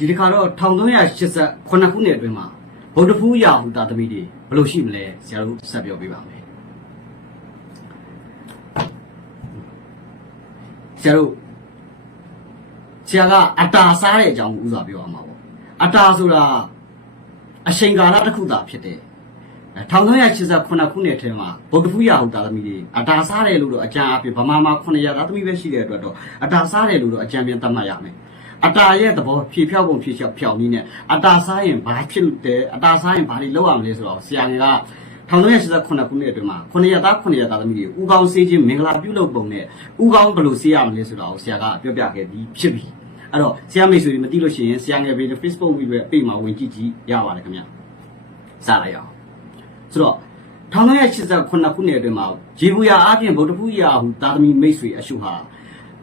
ဒီတစ်ခါတော့1389ခုနှစ်အတွင်းမှာဗုဒ္ဓဖူးရာဟုတာသမီးတွေဘယ်လိုရှိမလဲဆရာတို့ဆက်ပြောပြပါမယ်ဆရာတို့ဆရာကအတာစားတဲ့အကြောင်းကိုဥစွာပြောရမှာပေါ့အတာဆိုတာအချိန်ကာလတစ်ခုသာဖြစ်တယ်1389ခုနှစ်ထဲမှာဗုဒ္ဓဖူးရာဟုတာသမီးတွေအတာစားတယ်လို့တော့အကြံအဖြစ်ဗမာမှာ900သားသမီးပဲရှိတဲ့အတွက်တော့အတာစားတယ်လို့တော့အကြံပြန်သတ်မှတ်ရမယ် အတာရဲ့သဘောဖြေဖြောက်ပုံဖြေဖြောက်ဖြောက်နည်းနဲ့အတာစားရင်ဘာဖြစ်တယ်အတာစားရင်ဘာတွေလုပ်ရမလဲဆိုတော့ဆရာငယ်က1389ခုနှစ်အတွင်းမှာ900သား900သားသမီးတွေဥကောင်းစေးခြင်းမင်္ဂလာပြုလုပ်ပုံနဲ့ဥကောင်းဘယ်လိုစေးရမလဲဆိုတော့ဆရာကပြောပြခဲ့ပြီးဖြစ်ပြီအဲ့တော့ဆရာမိတ်ဆွေတွေမသိလို့ရှိရင်ဆရာငယ်ပေ Facebook ဝီပဲအိမ်မှာဝင်ကြည့်ကြည့်ရပါတယ်ခင်ဗျစလိုက်အောင်ဆိုတော့1989ခုနှစ်အတွင်းမှာရေဘူးရအပြင်ဗုဒ္ဓဖူးရာဟုသာသမီမိတ်ဆွေအရှုဟာ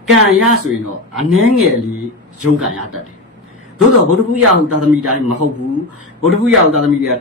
ကံရဆိုရင်တော့အနှဲငယ်လေးရုံးကံရတတ်တယ် သို့တော့ဗုဒ္ဓဖူးရာဟုသာသမီတိုင်းမဟုတ်ဘူးဗုဒ္ဓဖူးရာဟုသာသမီတွေက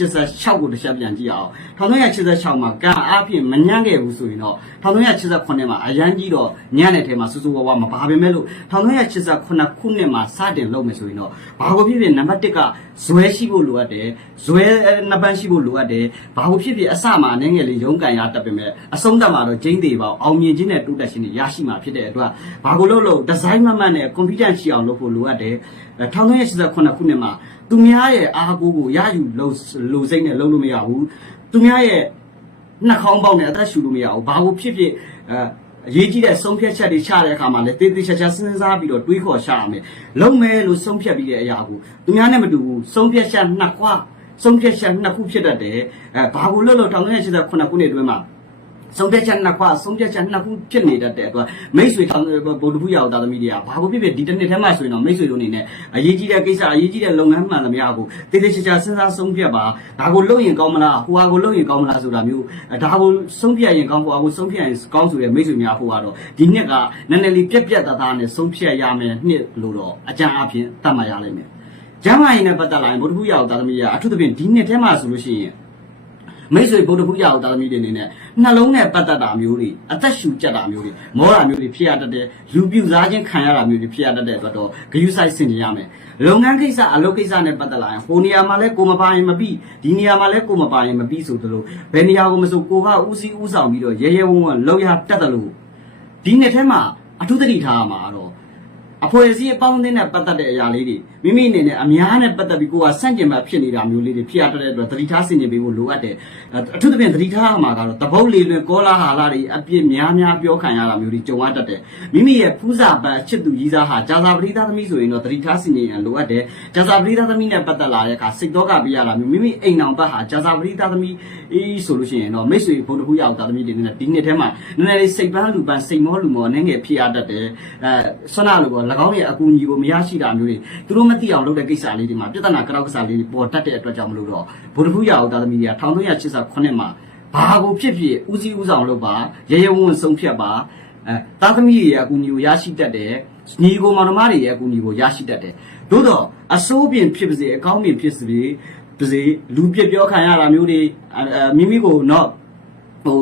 1986ကိုတစ်ချက်ပြန်ကြည့်အောင်1986မှာကံအပြင်မညံ့ခဲ့ဘူးဆိုရင်တော့1989မှာအရန်ကြီးတော့ညံ့တဲ့ထဲမှာစူးစူးဝါးဝါမပါပဲမဲ့လို့1989ခုနှစ်မှာစတင်လုပ်မယ်ဆိုရင်တော့ဘာကိုဖြစ်ဖြစ်နံပါတ်1ကဇွဲရှိဖို့လိုအပ်တယ်ဇွဲနှစ်ပန်းရှိဖို့လိုအပ်တယ်ဘာကိုဖြစ်ဖြစ်အစမှာအနေငယ်လေးရုံးကန်ရတတ်ပေမဲ့အဆုံးသတ်မှာတော့ကျင်းသေးပါအောင်မြင်ခြင်းနဲ့တိုးတက်ခြင်းတွေရရှိမှာဖြစ်တဲ့အတွက်ဘာကိုလို့လို့ဒီဇိုင်းမမှန်နဲ့ကွန်ပျူတာရှိအောင်လုပ်ဖို့လိုအပ်တယ်1989ခုနှစ်မှာသူများရဲ့အားကိုးကိုရယူလို့လူစိတ်နဲ့လုပ်လို့မရဘူးသူများရဲ့နှာခေါင်းပေါက်နဲ့အသက်ရှူလို့မရဘူးဘာလို့ဖြစ်ဖြစ်အဲအရေးကြီးတဲ့ဆုံးဖြတ်ချက်တွေချတဲ့အခါမှာလည်းတေးသေးချာချာစဉ်းစားပြီးတော့တွေးခေါ်ရှာရမယ်လုံမယ်လို့ဆုံးဖြတ်ပြီးတဲ့အရာကိုသူများနဲ့မတူဘူးဆုံးဖြတ်ချက်နှစ်ခွဆုံးဖြတ်ချက်နှစ်ခုဖြစ်တတ်တယ်အဲဘာလို့လို့လို့1989ခုနှစ်အတွင်းမှာ ဆုံးဖြတ်ချက်နှစ်ခွဆုံးဖြတ်ချက်နှစ်ခုဖြစ်နေတတ်တဲ့အတွက်မိတ်ဆွေထောင်ဗုဒ္ဓဖူးရောက်တာသမီးတွေကဘာလို့ဖြစ်ဖြစ်ဒီတစ်နှစ်ထဲမှာဆိုရင်တော့မိတ်ဆွေတို့အနေနဲ့အရေးကြီးတဲ့ကိစ္စအရေးကြီးတဲ့လုပ်ငန်းမှန်သမျှကိုတေးသေးချာချာစဉ်းစားဆုံးဖြတ်ပါဒါကိုလုပ်ရင်ကောင်းမလားဟိုဟာကိုလုပ်ရင်ကောင်းမလားဆိုတာမျိုးအဲဒါကိုဆုံးဖြတ်ရင်ကောင်းဟိုဟာကိုဆုံးဖြတ်ရင်ကောင်းဆိုတဲ့မိတ်ဆွေများဟိုကတော့ဒီနှစ်ကနည်းနည်းလေးပြက်ပြက်သားသားနဲ့ဆုံးဖြတ်ရမယ်နှစ်လို့တော့အကြံအဖြစ်တတ်မှတ်ရလိမ့်မယ်ကျမ်းမာရေးနဲ့ပတ်သက်လာရင်ဗုဒ္ဓဖူးရောက်တာသမီးကအထူးသဖြင့်ဒီနှစ်ထဲမှာဆိုလို့ရှိရင် မိတ်ဆွေဗုဒ္ဓဖူးရအောင်တာသမီးတွေအနေနဲ့နှလုံးနဲ့ပတ်သက်တာမျိုးတွေအသက်ရှူကြက်တာမျိုးတွေမောတာမျိုးတွေဖြစ်ရတတ်တယ်လူပြူစားခြင်းခံရတာမျိုးတွေဖြစ်ရတတ်တဲ့အတွက်တော့ဂယုဆိုင်ဆင်ကြရမယ်လုပ်ငန်းကိစ္စအလုပ်ကိစ္စနဲ့ပတ်သက်လာရင်ဟိုနေရာမှာလဲကိုမပါရင်မပြီးဒီနေရာမှာလဲကိုမပါရင်မပြီးဆိုသလိုဘယ်နေရာကိုမဆိုကိုကဦးစီးဦးဆောင်ပြီးတော့ရဲရဲဝံ့ဝံ့လောက်ရတတ်တယ်လို့ဒီနှစ်ထဲမှာအထူးသတိထားရမှာတော့အဖွဲ့အစည်းအပေါင်းအသင်းနဲ့ပတ်သက်တဲ့အရာလေးတွေမိမိအနေနဲ့အများနဲ့ပတ်သက်ပြီးကိုယ်ကစန့်ကျင်ဘက်ဖြစ်နေတာမျိုးလေးတွေဖြစ်ရတဲ့အတွက်သတိထားဆင်ခြင်ပေးဖို့လိုအပ်တယ်အထူးသဖြင့်သတိထားရမှာကတော့တပုတ်လေးလွင်ကောလာဟာလာတွေအပြစ်များများပြောခံရတာမျိုးတွေကြုံရတတ်တယ်မိမိရဲ့ဖူးစာပတ်ချစ်သူကြီးစားဟာဂျာဇာပရိသသမီးဆိုရင်တော့သတိထားဆင်ခြင်ရန်လိုအပ်တယ်ဂျာဇာပရိသသမီးနဲ့ပတ်သက်လာတဲ့အခါစိတ်တော့ကပေးရတာမျိုးမိမိအိမ်အောင်ဘက်ဟာဂျာဇာပရိသသမီးအေးဆိုလို့ရှိရင်တော့မိတ်ဆွေဘုံတစ်ခုရောက်တာသမီးတွေနဲ့ဒီနှစ်ထဲမှာနည်းနည်းလေးစိတ်ပန်းလူပန်းစိတ်မောလူမောအနေငယ်ဖြစ်ရတတ်တယ်အဲဆွမ်းနာလိုပေါ့၎င်းရဲ့အကူအညီကိုမရရှိတာမျိုးတွေသူတို့မသိအောင်လုပ်တဲ့ကိစ္စလေးတွေမှာပြဿနာကြောက်ကစားလေးတွေပေါ်တတ်တဲ့အတွက်ကြောင့်မလို့တော့ဘုဒ္ဓဖူးရအောင်တာသမီးတွေက1389မှာဘာကိုဖြစ်ဖြစ်ဦးစီးဦးဆောင်လုပ်ပါရရဝံ့ဝံ့ဆုံးဖြတ်ပါအဲတာသမီးတွေရဲ့အကူအညီကိုရရှိတတ်တယ်ညီကိုမောင်နှမတွေရဲ့အကူအညီကိုရရှိတတ်တယ်သို့တော့အစိုးပြင်ဖြစ်ပါစေအကောင်းပြင်ဖြစ်စေပါစေလူပြပြောခံရတာမျိုးတွေအဲမိမိကိုတော့ ဟို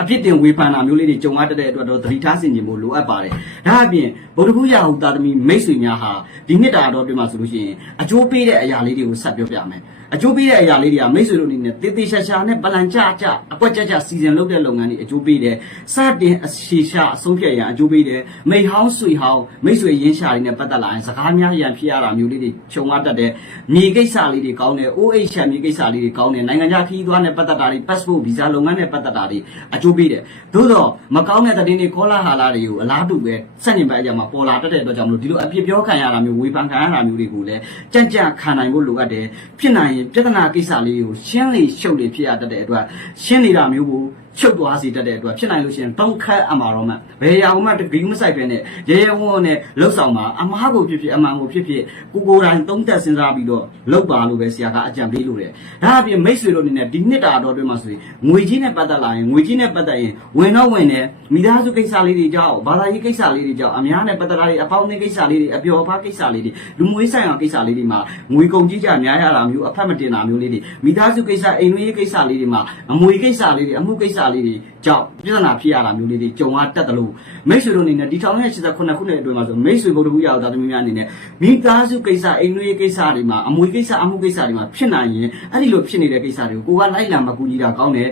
အဖြစ်တင်ဝေဖန်တာမျိုးလေးတွေကြုံရတတ်တဲ့အတွက်တော့သတိထားဆင်ခြင်ဖို့လိုအပ်ပါတယ်။ဒါအပြင်ဗုဒ္ဓဘုရားဟူတာသမီမိတ်ဆွေများဟာဒီနှစ်တာတော့တွေ့မှာဆိုလို့ရှိရင်အကျိုးပေးတဲ့အရာလေးတွေကိုဆက်ပြောပြမယ်။ အကျိုးပေးတဲ့အရာလေးတွေကမိတ်ဆွေတို့အနေနဲ့တေးသေးရှာရှာနဲ့ပလန်ကြကြအကွက်ကြကြစီစဉ်လုပ်တဲ့လုပ်ငန်းတွေအကျိုးပေးတယ်။စတင်အရှိရှာအဆုံးဖြတ်ရန်အကျိုးပေးတယ်။မိတ်ဟောင်းဆွေဟောင်းမိတ်ဆွေရင်းရှာတွေနဲ့ပတ်သက်လာရင်စကားများရန်ဖြစ်ရတာမျိုးလေးတွေခြုံရတတ်တယ်။မြေကိစ္စလေးတွေကောင်းတယ်။ OH ရှာမြေကိစ္စလေးတွေကောင်းတယ်။နိုင်ငံခြားခရီးသွားနဲ့ပတ်သက်တာတွေ passport visa လုပ်ငန်းနဲ့ပတ်သက်တာတွေအကျိုးပေးတယ်။သို့တော့မကောင်းတဲ့သတင်းတွေခေါ်လာဟာလာတွေကိုအလားတူပဲစက်ညင်ပဲအကြမှာပေါ်လာတတ်တဲ့အတွက်ကြောင့်မလို့ဒီလိုအပြစ်ပြောခံရတာမျိုးဝေဖန်ခံရတာမျိုးတွေကိုလည်းကြံ့ကြံ့ခံနိုင်ဖို့လိုအပ်တယ်။ဖြစ်နိုင်ရင်ပြဿနာကိစ္စလေးကိုရှင်းလေရှုပ်လေဖြစ်ရတတ်တဲ့အတွက်ရှင်းနေတာမျိုးကို ချုပ်သွားစေတတ်တဲ့အတွက်ဖြစ်နိုင်လို့ရှိရင်တောင်းခတ်အမှာတော့မှဘယ်ရာမှတကီးမဆိုင်ပဲနဲ့ရဲရဲဝံ့ဝံ့နဲ့လှုပ်ဆောင်ပါအမားကိုဖြစ်ဖြစ်အမှန်ကိုဖြစ်ဖြစ်ကိုကိုယ်တိုင်သုံးသက်စဉ်းစားပြီးတော့လုပ်ပါလို့ပဲဆရာကအကြံပေးလို့တယ်ဒါအပြင်မိတ်ဆွေတို့အနေနဲ့ဒီနှစ်တာတော့တွင်မှာဆိုရင်ငွေကြီးနဲ့ပတ်သက်လာရင်ငွေကြီးနဲ့ပတ်သက်ရင်ဝင်တော့ဝင်တယ်မိသားစုကိစ္စလေးတွေကြောင့်ဘာသာရေးကိစ္စလေးတွေကြောင့်အများနဲ့ပတ်သက်တာတွေအပေါင်းအသင်းကိစ္စလေးတွေအပျော်ပါကိစ္စလေးတွေလူမှုရေးဆိုင်ရာကိစ္စလေးတွေမှာငွေကုန်ကြီးကြများရတာမျိုးအဖက်မတင်တာမျိုးလေးတွေမိသားစုကိစ္စအိမ်တွင်းရေးကိစ္စလေးတွေမှာအမွေကိစ္စလေးတွေအမှုကိစ္စလေးတွေကြောင့်ပြဿနာဖြစ်ရတာမျိုးလေးတွေကြုံရတတ်တယ်လို့မိတ်ဆွေတို့အနေနဲ့ဒီ1989ခုနှစ်အတွင်းမှာဆိုမိတ်ဆွေဗုဒ္ဓဘူးရအောင်သားသမီးများအနေနဲ့မိသားစုကိစ္စအိမ်နွေးကိစ္စတွေမှာအမွေကိစ္စအမှုကိစ္စတွေမှာဖြစ်နိုင်ရင်အဲ့ဒီလိုဖြစ်နေတဲ့ကိစ္စတွေကိုကိုကလိုက်လာမကူညီတာကောင်းတယ်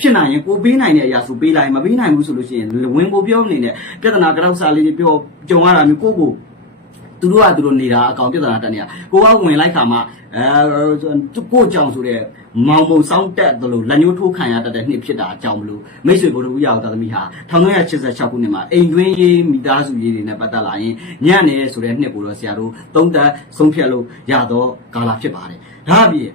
ဖြစ်နိုင်ရင်ကိုပေးနိုင်တဲ့အရာဆိုပေးလိုက်မပေးနိုင်ဘူးဆိုလို့ရှိရင်ဝင်ကိုပြောနေနဲ့ပြဿနာကြောက်စားလေးတွေပြောကြုံရတာမျိုးကိုကို သူတို့ကသူတို့နေတာအကောင်ပြဿနာတက်နေတာကိုကဝင်လိုက်ခါမှအဲကိုကြောင်ဆိုတဲ့မောင်မုံစောင်းတက်တယ်လို့လက်ညှိုးထိုးခံရတတ်တဲ့နှစ်ဖြစ်တာအကြောင်းမလို့မိတ်ဆွေဘုရားဦးရအောင်တာသမီးဟာ1986ခုနှစ်မှာအိမ်တွင်းရေးမိသားစုရေးတွေနဲ့ပတ်သက်လာရင်ညံ့နေဆိုတဲ့နှစ်ကိုတော့ဆရာတို့သုံးသက်ဆုံးဖြတ်လို့ရတော့ကာလဖြစ်ပါတယ်ဒါအပြင်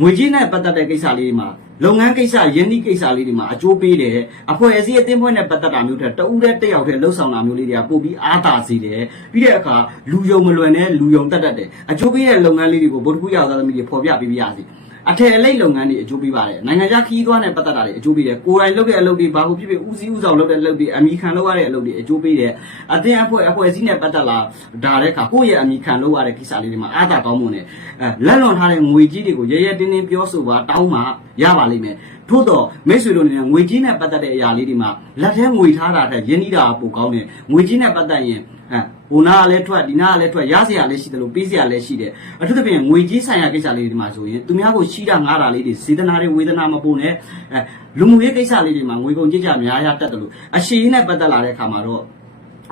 ငွေကြီးနဲ့ပတ်သက်တဲ့ကိစ္စလေးတွေမှာ လုပ်ငန်းကိစ္စယင်းဒီကိစ္စလေးတွေမှာအကျိုးပေးတယ်အဖွဲ့အစည်းအသင်းဖွဲ့နဲ့ပတ်သက်တာမျိုးတဲ့တဦးတဲ့တစ်ယောက်တည်းလှုပ်ဆောင်တာမျိုးလေးတွေကပို့ပြီးအားသာစေတယ်ပြီးတဲ့အခါလူယုံမလွယ်နဲ့လူယုံတက်တတ်တယ်အကျိုးပေးတဲ့လုပ်ငန်းလေးတွေကိုဗုဒ္ဓဘုရားသားသမီးတွေဖော်ပြပေးပြရစီအထယ်အလိတ်လုပ်ငန်းတွေအကျိုးပေးပါတယ်နိုင်ငံခြားခီးသွားနဲ့ပတ်သက်တာတွေအကျိုးပေးတယ်ကိုယ်တိုင်လုပ်တဲ့အလုပ်တွေဘာလို့ဖြစ်ဖြစ်ဦးစီးဦးဆောင်လုပ်တဲ့အလုပ်တွေအမိခံလုပ်ရတဲ့အလုပ်တွေအကျိုးပေးတယ်အတင်းအဖွဲ့အဖွဲ့အစည်းနဲ့ပတ်သက်လာဒါတဲ့အခါကိုယ့်ရဲ့အမိခံလုပ်ရတဲ့ကိစ္စလေးတွေမှာအားသာကောင်းမွန်တယ်အဲလက်လွန်ထားတဲ့ငွေကြီးတွေကိုရဲရဲတင်းတင်းပြောဆိုပါတောင်းပါရပါလိမ့်မယ်ထို့တော့မိတ်ဆွေတို့အနေနဲ့ငွေကြီးနဲ့ပတ်သက်တဲ့အရာလေးတွေမှာလက်ထဲငွေထားတာတဲ့ရင်းနှီးတာပိုကောင်းတယ်ငွေကြီးနဲ့ပတ်သက်ရင်အဲဟိုနာကလည်းထွက်ဒီနာကလည်းထွက်ရစရာလည်းရှိတယ်လို့ပေးစရာလည်းရှိတယ်အထူးသဖြင့်ငွေကြီးဆိုင်ရာကိစ္စလေးတွေမှာဆိုရင်သူများကိုရှိတာငားတာလေးတွေစေတနာတွေဝေဒနာမပိုနဲ့အဲလူမှုရေးကိစ္စလေးတွေမှာငွေကုန်ကြေးကြများရတတ်တယ်လို့အရှိန်နဲ့ပတ်သက်လာတဲ့အခါမှာတော့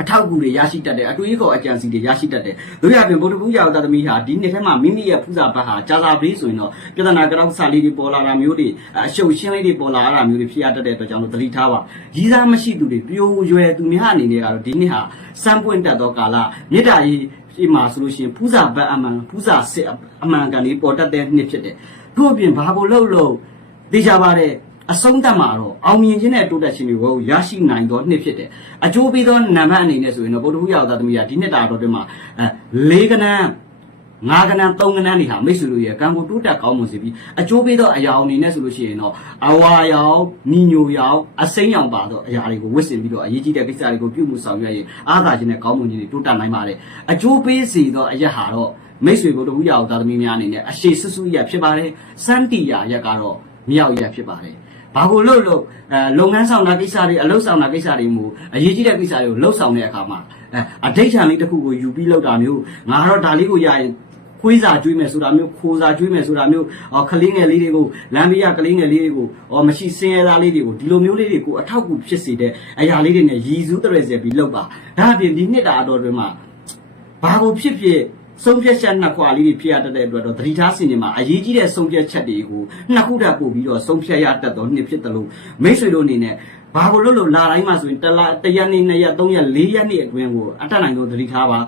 အထောက်အကူတွေရရှိတတ်တယ်အတွေးခေါ်အကြံစီတွေရရှိတတ်တယ်တို့ရပြင်ဗုဒ္ဓဘုရားသားသမီးဟာဒီနှစ်ထဲမှာမိမိရဲ့ဖူးစာဘတ်ဟာကြာစာပလေးဆိုရင်တော့ပြဿနာကြောက်စာလေးတွေပေါ်လာတာမျိုးတွေအရှုပ်ရှင်းလေးတွေပေါ်လာတာမျိုးတွေဖြစ်ရတတ်တဲ့အတွက်ကြောင့်လို့သတိထားပါကြီးစားမရှိသူတွေပြိုရွယ်သူများအနေနဲ့ကတော့ဒီနှစ်ဟာစမ်းပွင့်တတ်သောကာလမေတ္တာရေးဒီမှာဆိုလို့ရှိရင်ဖူးစာဘတ်အမှန်ဖူးစာစစ်အမှန်ကန်လေးပေါ်တတ်တဲ့နှစ်ဖြစ်တယ်တို့အပြင်ဘာကိုလှုပ်လို့သိကြပါတဲ့ အဆုံးသတ်မှာတော့အောင်မြင်ခြင်းနဲ့တိုးတက်ခြင်းတွေကိုရရှိနိုင်သောနှစ်ဖြစ်တယ်။အကျိုးပေးသောနံပါတ်အနေနဲ့ဆိုရင်တော့ဗုဒ္ဓဘုရားသားသမီးကဒီနှစ်တာတော်တွင်မှာအဲ၄ကနန်းငါးကနန်းသုံးကနန်းတွေဟာမိတ်ဆွေတို့ရဲ့ကံကိုတိုးတက်ကောင်းမွန်စေပြီးအကျိုးပေးသောအရာအနေနဲ့ဆိုလို့ရှိရင်တော့အဝါရောင်၊ညီညိုရောင်အစိမ်းရောင်ပါသောအရာတွေကိုဝတ်ဆင်ပြီးတော့အရေးကြီးတဲ့ကိစ္စတွေကိုပြုမှုဆောင်ရွက်ရင်အားသာခြင်းနဲ့ကောင်းမွန်ခြင်းတွေတိုးတက်နိုင်ပါတယ်။အကျိုးပေးစေသောအရာဟာတော့မိတ်ဆွေတို့တခုရအောင်သားသမီးများအနေနဲ့အရှိဆဆူရဖြစ်ပါတယ်။စန်းတီယာရက်ကတော့မြောက်ရက်ဖြစ်ပါတယ်။ ဘာကိုလို့လို့အဲလုပ်ငန်းဆောင်တာကိစ္စတွေအလုပ်ဆောင်တာကိစ္စတွေမျိုးအရေးကြီးတဲ့ကိစ္စတွေကိုလှုပ်ဆောင်တဲ့အခါမှာအဲအဒိဋ္ဌံလေးတစ်ခုကိုယူပြီးလှုပ်တာမျိုးငါတော့ဒါလေးကိုရရင်ခွေးစာကျွေးမယ်ဆိုတာမျိုးခိုးစာကျွေးမယ်ဆိုတာမျိုးအော်ကလေးငယ်လေးတွေကိုလမ်းမရကလေးငယ်လေးတွေကိုအော်မရှိစင်းရဲသားလေးတွေကိုဒီလိုမျိုးလေးတွေကိုအထောက်အကူဖြစ်စေတဲ့အရာလေးတွေနဲ့ရည်စူးတရစေပြီးလှုပ်ပါဒါအပြင်ဒီနှစ်တာအတော်တွင်မှာဘာကိုဖြစ်ဖြစ် ဆုံးဖြတ်ချက်နှစ်ခွာလေးတွေဖြစ်ရတတ်တဲ့အတွက်တော့သတိထားစီနေမှာအရေးကြီးတဲ့ဆုံးဖြတ်ချက်တွေကိုနှစ်ခုတည်းပို့ပြီးတော့ဆုံးဖြတ်ရတတ်တော့နှစ်ဖြစ်တယ်လို့မိတ်ဆွေတို့အနေနဲ့ဘာကိုလို့လို့လာတိုင်းမှာဆိုရင်တစ်လတစ်ရက်နေ့နှစ်ရက်သုံးရက်လေးရက်နေ့အတွင်းကိုအတက်နိုင်တော့သတိထားပါ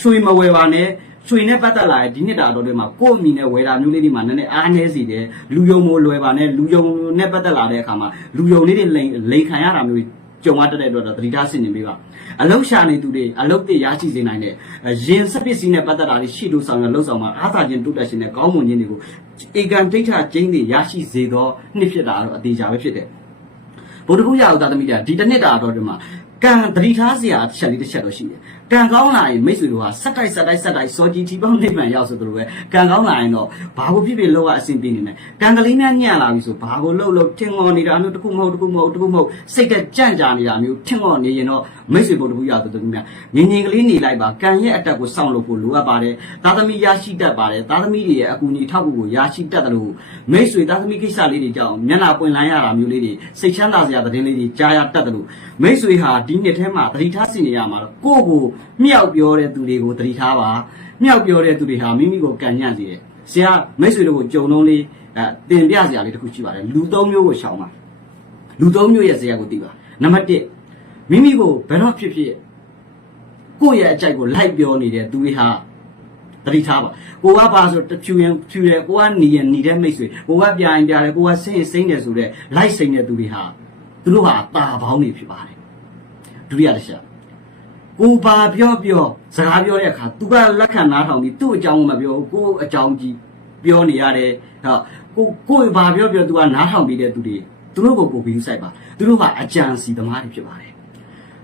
ရွှေမဝယ်ပါနဲ့ရွှေနဲ့ပတ်သက်လာတဲ့ဒီနှစ်တာတော့တွေမှာကိုယ့်အမိနဲ့ဝယ်တာမျိုးလေးတွေမှာနည်းနည်းအားနည်းစီတယ်လူယုံမို့လွယ်ပါနဲ့လူယုံနဲ့ပတ်သက်လာတဲ့အခါမှာလူယုံလေးတွေလိန်လိန်ခံရတာမျိုး ကြုံရတတ်တဲ့အတွက်တော့သတိထားဆင်ခြင်ပေးပါအလုတ်ရှာနေသူတွေအလုတ်တွေရရှိစေနိုင်တဲ့ရင်စပစ္စည်းနဲ့ပတ်သက်တာတွေရှိလို့ဆောင်ရလှုပ်ဆောင်မှာအားသာခြင်းတိုးတက်ခြင်းနဲ့ကောင်းမွန်ခြင်းတွေကိုဧကန်ဒိဋ္ဌကျင်းတွေရရှိစေသောနှစ်ဖြစ်တာတော့အသေးချာပဲဖြစ်တယ်ဗုဒ္ဓဘုရားဥဒသမီးကဒီတစ်နှစ်တာတော့ဒီမှာ ကံသတိထားစရာတစ်ချက်လေးတစ်ချက်တော့ရှိတယ်။ကံကောင်းလာရင်မိတ်ဆွေတို့ဟာစက်တိုက်စက်တိုက်စက်တိုက်စောကြီးတီပေါင်းနေမှန်ရောက်ဆိုသလိုပဲကံကောင်းလာရင်တော့ဘာကိုဖြစ်ဖြစ်လောက်ရအဆင်ပြေနေမယ်။ကံကလေးများညံ့လာပြီဆိုဘာကိုလှုပ်လှုပ်ထင်ငေါ်နေတာမျိုးတစ်ခုမဟုတ်တစ်ခုမဟုတ်တစ်ခုမဟုတ်စိတ်ကကြန့်ကြာနေတာမျိုးထင်ငေါ်နေရင်တော့မိတ်ဆွေတို့တခုရသလိုများငင်ငင်ကလေးနေလိုက်ပါကံရဲ့အတက်ကိုစောင့်လို့ဖို့လိုအပ်ပါတယ်။သားသမီးရရှိတတ်ပါတယ်။သားသမီးတွေရဲ့အကူအညီထောက်ကူကိုရရှိတတ်တယ်လို့မိတ်ဆွေသားသမီးကိစ္စလေးတွေကြောင့်မျက်နှာပွင့်လန်းရတာမျိုးလေးတွေစိတ်ချမ်းသာစရာသတင်းလေးတွေကြားရတတ်တယ်လို့မိတ်ဆွေဟာဒီနှစ်ထဲမှာသတိထားစီနေရမှာတော့ကိုယ့်ကိုမြောက်ပြောတဲ့သူတွေကိုသတိထားပါမြောက်ပြောတဲ့သူတွေဟာမိမိကိုကံညံ့စေတယ်ဆရာမိတ်ဆွေတို့ကိုကြုံလုံးလေးအဲတင်ပြစရာလေးတစ်ခုရှိပါတယ်လူသုံးမျိုးကိုရှောင်ပါလူသုံးမျိုးရဲ့ဇာတ်ကိုသိပါနံပါတ်1မိမိကိုဘယ်တော့ဖြစ်ဖြစ်ကိုယ့်ရဲ့အကြိုက်ကိုလိုက်ပြောနေတဲ့သူတွေဟာတတိထားပါကိုကပါဆိုတဖြူရင်ဖြူတယ်ကိုကနေရင်နေတဲ့မိတ်ဆွေကိုကပြရင်ပြတယ်ကိုကစိတ်ရင်စိမ့်တယ်ဆိုတဲ့လိုက်စိမ့်တဲ့သူတွေဟာသူတို့ဟာตาပေါင်းနေဖြစ်ပါတယ် ဒုတိယတစ်ချက်ကိုပါပြောပြောစကားပြောတဲ့အခါ तू ကလက်ခံနားထောင်ပြီးသူ့အကြောင်းကိုမပြောဘူးကိုအကြောင်းကြီးပြောနေရတယ်ဟောကိုကိုဘာပြောပြော तू ကနားထောင်ပြီးတဲ့သူတွေသူတို့ကိုကိုပြီးစိုက်ပါသူတို့ကအကြံစီသမားတွေဖြစ်ပါတယ်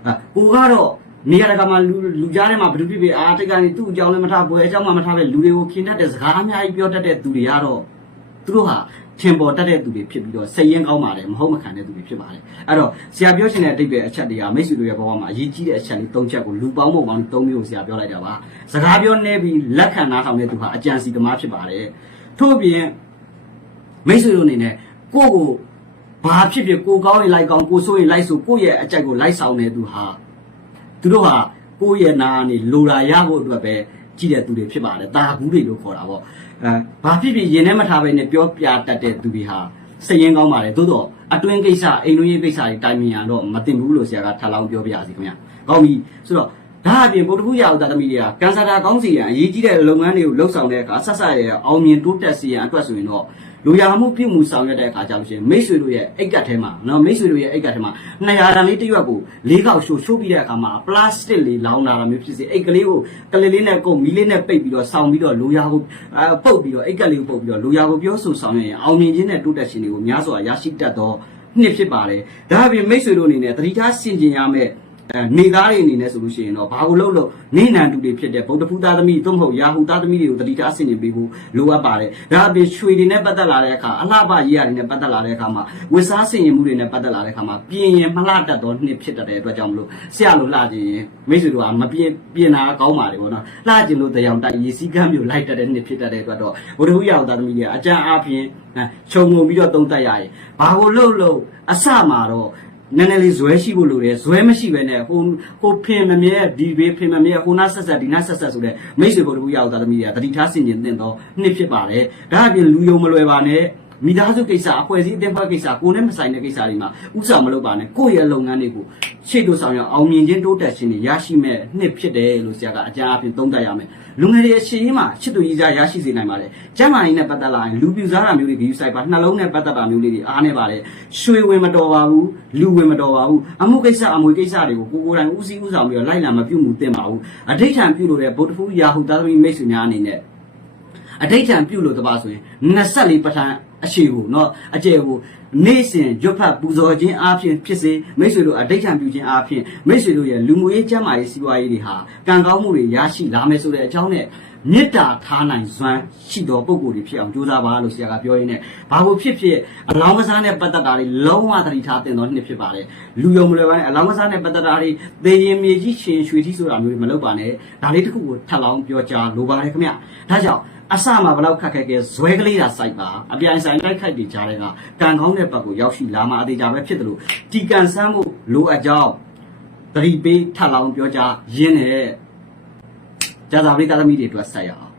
အဲကိုကတော့နေရာတကာမှာလူလူကြားထဲမှာဘယ်သူဖြစ်ဖြစ်အာတိတ်ကနေသူ့အကြောင်းလည်းမထားပွဲအကြောင်းမှမထားပဲလူတွေကိုခင်တတ်တဲ့စကားအများကြီးပြောတတ်တဲ့သူတွေကတော့သူတို့ဟာ ထင်ပေါ်တတ်တဲ့သူတွေဖြစ်ပြီးတော့စိတ်ရင်းကောင်းပါတယ်မဟုတ်မခံတဲ့သူတွေဖြစ်ပါတယ်အဲ့တော့ဆရာပြောရှင်တဲ့အတိတ်ပဲအချက်တွေကမိတ်ဆွေတို့ရဲ့ဘဝမှာအရေးကြီးတဲ့အချက်လေး၃ချက်ကိုလူပေါင်းပုံပေါင်း၃မျိုးကိုဆရာပြောလိုက်တာပါစကားပြောနေပြီးလက်ခံနားထောင်တဲ့သူဟာအကြံစီသမားဖြစ်ပါတယ်ထို့အပြင်မိတ်ဆွေတို့အနေနဲ့ကိုယ့်ကိုဘာဖြစ်ဖြစ်ကိုကောင်းရင်လိုက်ကောင်းကိုဆိုးရင်လိုက်ဆိုကိုယ့်ရဲ့အကြိုက်ကိုလိုက်ဆောင်နေသူဟာသူတို့ဟာကိုယ့်ရဲ့နာကနေလိုရာရဖို့အတွက်ပဲ ကြည့်တဲ့သူတွေဖြစ်ပါတယ်တာဘူးတွေလို့ခေါ်တာပေါ့အဲဘာဖြစ်ဖြစ်ရင်ထဲမထားဘဲနဲ့ပြောပြတတ်တဲ့သူတွေဟာစိတ်ရင်းကောင်းပါတယ်သို့တော့အတွင်းကိစ္စအိမ်တွင်းရေးကိစ္စတွေတိုင်ပင်ရတော့မတင်ဘူးလို့ဆရာကထပ်လောင်းပြောပြရစီခင်ဗျကောင်းပြီဆိုတော့ ဒါအပြင်ဗုဒ္ဓဘုရားဥဒ္ဒသမီးတွေကကန်ဆာတာကောင်းစီရန်အရေးကြီးတဲ့လုပ်ငန်းတွေကိုလှုပ်ဆောင်တဲ့အခါဆက်ဆက်ရအောင်မြင်တိုးတက်စီရန်အတွက်ဆိုရင်တော့လူရမှုပြုမှုဆောင်ရွက်တဲ့အခါကျလို့ရှိရင်မိတ်ဆွေတို့ရဲ့အိတ်ကတ်ထဲမှာနော်မိတ်ဆွေတို့ရဲ့အိတ်ကတ်ထဲမှာ200တန်လေးတစ်ရွက်ကို၄កောက်ရှို့ရှို့ပြီးတဲ့အခါမှာပလတ်စတစ်လေးလောင်းလာတာမျိုးဖြစ်စေအိတ်ကလေးကိုကလေးလေးနဲ့ကုတ်မီးလေးနဲ့ပိတ်ပြီးတော့ဆောင်းပြီးတော့လူရကိုအဲပုတ်ပြီးတော့အိတ်ကတ်လေးကိုပုတ်ပြီးတော့လူရကိုပြောဆိုဆောင်ရွက်ရင်အောင်မြင်ခြင်းနဲ့တိုးတက်ခြင်းတွေကိုများစွာရရှိတတ်တော့နှစ်ဖြစ်ပါတယ်ဒါအပြင်မိတ်ဆွေတို့အနေနဲ့တတိထားဆင်ကျင်ရမယ့်အဲ နေသားတွေအနေနဲ့ဆိုလို့ရှိရင်တော့ဘာကိုလုပ်လို့နေနံတူတွေဖြစ်တဲ့ဗုဒ္ဓဖူးသားသမီးသို့မဟုတ်ရာဟုသားသမီးတွေကိုတတိထားဆင်ကျင်ပေးဖို့လိုအပ်ပါတယ်ဒါအပြင်ရွှေတွေနဲ့ပတ်သက်လာတဲ့အခါအလှပရေးရတယ်နဲ့ပတ်သက်လာတဲ့အခါမှာဝစ်စားဆင်ရင်မှုတွေနဲ့ပတ်သက်လာတဲ့အခါမှာပြင်ရင်မလှတတ်တော့နှစ်ဖြစ်တတ်တဲ့အတွက်ကြောင့်မလို့ဆရာလိုလှခြင်းရင်မိတ်ဆွေတို့ကမပြင်ပြင်တာကောင်းပါလေပေါ့နော်လှခြင်းလို့တရားတိုက်ရေးစည်းကမ်းမျိုးလိုက်တတ်တဲ့နှစ်ဖြစ်တတ်တဲ့အတွက်တော့ဗုဒ္ဓဖူးရာဟုသားသမီးတွေကအကြံအားဖြင့်အဲခြုံငုံပြီးတော့သုံးသပ်ရရင်ဘာကိုလုပ်လို့အစမှာတော့ နည်းနည်းလေးဇွဲရှိဖို့လိုတယ်ဇွဲမရှိဘဲနဲ့ဟိုဟိုဖင်မမြဲဒီဘေးဖင်မမြဲဟိုနာဆက်ဆက်ဒီနာဆက်ဆက်ဆိုတဲ့မိတ်ဆွေဘုဒ္ဓဘုရားသားသမီးတွေကတတိထားဆင်ကျင်တင်တော့နှစ်ဖြစ်ပါတယ်ဒါအပြင်လူယုံမလွယ်ပါနဲ့ မိသားစုကိစ္စအဖွဲ့အစည်းအသင်းဖွဲ့ကိစ္စကိုယ်နဲ့မဆိုင်တဲ့ကိစ္စတွေမှာဥစ္စာမလုပ်ပါနဲ့ကိုယ့်ရဲ့လုပ်ငန်းတွေကိုရှေ့တို့ဆောင်ရအောင်မြင်ခြင်းတိုးတက်ခြင်းတွေရရှိမဲ့နှစ်ဖြစ်တယ်လို့ဆရာကအကြံအပြင်သုံးသပ်ရမယ်လူငယ်တွေအရှိရင်မှာချစ်သူကြီးစားရရှိစေနိုင်ပါတယ်ကျမ်းမာရေးနဲ့ပတ်သက်လာရင်လူပြူစားတာမျိုးတွေဂရုစိုက်ပါနှလုံးနဲ့ပတ်သက်တာမျိုးလေးတွေအားနေပါတယ်ရွှေဝင်မတော်ပါဘူးလူဝင်မတော်ပါဘူးအမှုကိစ္စအမွေကိစ္စတွေကိုကိုကိုယ်တိုင်ဦးစီးဦးဆောင်ပြီးတော့လိုက်လာမပြုမှုတင်ပါဘူးအဋိဋ္ဌံပြုလို့တဲ့ဗုဒ္ဓဖူးရာဟုသားသမီးမိတ်ဆွေများအနေနဲ့အဋိဋ္ဌံပြုလို့တပါဆိုရင်24ပဋ္ဌာန်း အရှိကိုเนาะအကျယ်ကိုနေ့စဉ်ရွတ်ဖတ်ပူဇော်ခြင်းအားဖြင့်ဖြစ်စေမိတ်ဆွေတို့အဋိဋ္ဌံပြုခြင်းအားဖြင့်မိတ်ဆွေတို့ရဲ့လူမှုရေးကျန်းမာရေးစီးပွားရေးတွေဟာကံကောင်းမှုတွေရရှိလာမယ်ဆိုတဲ့အကြောင်းနဲ့ မေတ္တာထားနိုင်စွမ်းရှိတော်ပုဂ္ဂိုလ်တွေဖြစ်အောင်ကြိုးစားပါလို့ဆရာကပြောရင်းနဲ့ဘာလို့ဖြစ်ဖြစ်အလောင်းကစားနဲ့ပတ်သက်တာတွေလုံးဝသတိထားတင်တော်နှစ်ဖြစ်ပါတယ်လူယုံမလွယ်ပါနဲ့အလောင်းကစားနဲ့ပတ်သက်တာတွေသေရင်မြေကြီးရှင်ရွှေကြီးဆိုတာမျိုးတွေမလုပ်ပါနဲ့ဒါလေးတစ်ခုကိုထပ်လောင်းပြောကြားလိုပါတယ်ခင်ဗျဒါကြောင့်အစမှာဘလောက်ခက်ခဲခဲဇွဲကလေးတာစိုက်ပါအပြိုင်ဆိုင်တိုက်ခိုက်တွေကြားတဲ့ကကံကောင်းတဲ့ဘက်ကိုရောက်ရှိလာမှအသေးကြပဲဖြစ်တယ်လို့ဒီကံဆန်းမှုလိုအပ်ကြောင်းတတိပေးထပ်လောင်းပြောကြားရင်းနဲ့ ကြာသာပရိသတ်သမီးတွေအတွက်ဆက်ရအောင်